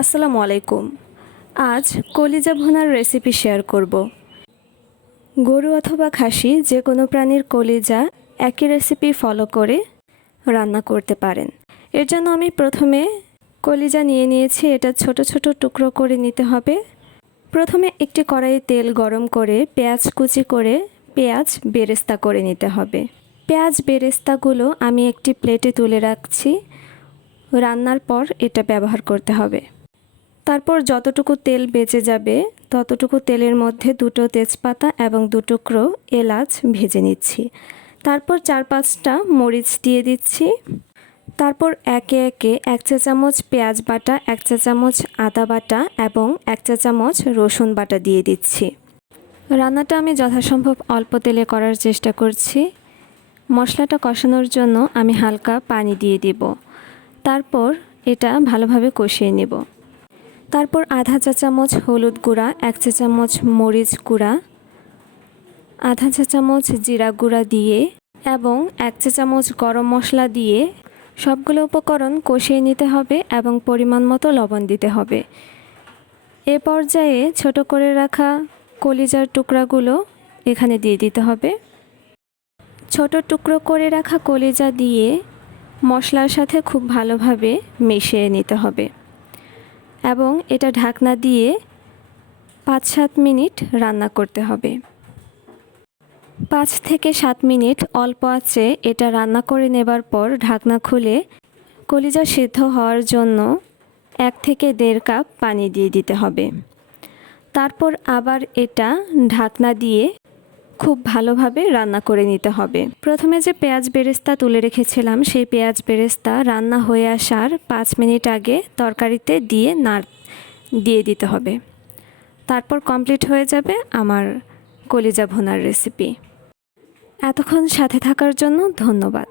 আসসালামু আলাইকুম। আজ কলিজা ভুনার রেসিপি শেয়ার করব। গরু অথবা খাসি যে কোনো প্রাণীর কলিজা একই রেসিপি ফলো করে রান্না করতে পারেন। এর জন্য আমি প্রথমে কলিজা নিয়ে নিয়েছি। এটা ছোট ছোট টুকরো করে নিতে হবে। প্রথমে একটি কড়াইয়ে তেল গরম করে পেঁয়াজ কুচি করে পেঁয়াজ বেরেস্তা করে নিতে হবে। পেঁয়াজ বেরেস্তাগুলো আমি একটি প্লেটে তুলে রাখছি। রান্নার পর এটা ব্যবহার করতে হবে। তারপর যতটুকু তেল বেঁচে যাবে ততটুকু তেলের মধ্যে দুটো তেজপাতা এবং দুটুকরো এলাচ ভেজে নিচ্ছি। তারপর 4-5টা মরিচ দিয়ে দিচ্ছি। তারপর একে একে 1 চা চামচ পেঁয়াজ বাটা, 1 চা চামচ আদা বাটা এবং 1 চা চামচ রসুন বাটা দিয়ে দিচ্ছি। রান্নাটা আমি যথাসম্ভব অল্প তেলে করার চেষ্টা করছি। মশলাটা কষানোর জন্য আমি হালকা পানি দিয়ে দিব। তারপর এটা ভালোভাবে কষিয়ে নেব। তারপর আধা চা চামচ হলুদ গুঁড়া, 1 চা চামচ মরিচ গুঁড়া, আধা চা চামচ জিরা গুঁড়া দিয়ে এবং 1 চা চামচ গরম মশলা দিয়ে সবগুলো উপকরণ কষিয়ে নিতে হবে এবং পরিমাণ মতো লবণ দিতে হবে। এ পর্যায়ে ছোট করে রাখা কলিজার টুকরাগুলো এখানে দিয়ে দিতে হবে। ছোট টুকরো করে রাখা কলিজা দিয়ে মশলার সাথে খুব ভালোভাবে মিশিয়ে নিতে হবে এবং এটা ঢাকনা দিয়ে 5-7 মিনিট রান্না করতে হবে। 5 থেকে 7 মিনিট অল্প আঁচে এটা রান্না করে নেবার পর ঢাকনা খুলে কলিজা সিদ্ধ হওয়ার জন্য 1 থেকে 1.5 কাপ পানি দিয়ে দিতে হবে। তারপর আবার এটা ঢাকনা দিয়ে খুব ভালোভাবে রান্না করে নিতে হবে। প্রথমে যে পেঁয়াজ বেরেস্তা তুলে রেখেছিলাম সেই পেঁয়াজ বেরেস্তা রান্না হয়ে আসার 5 মিনিট আগে তরকারিতে দিয়ে দিতে হবে। তারপর কমপ্লিট হয়ে যাবে আমার কলিজা ভুনার রেসিপি। এতক্ষণ সাথে থাকার জন্য ধন্যবাদ।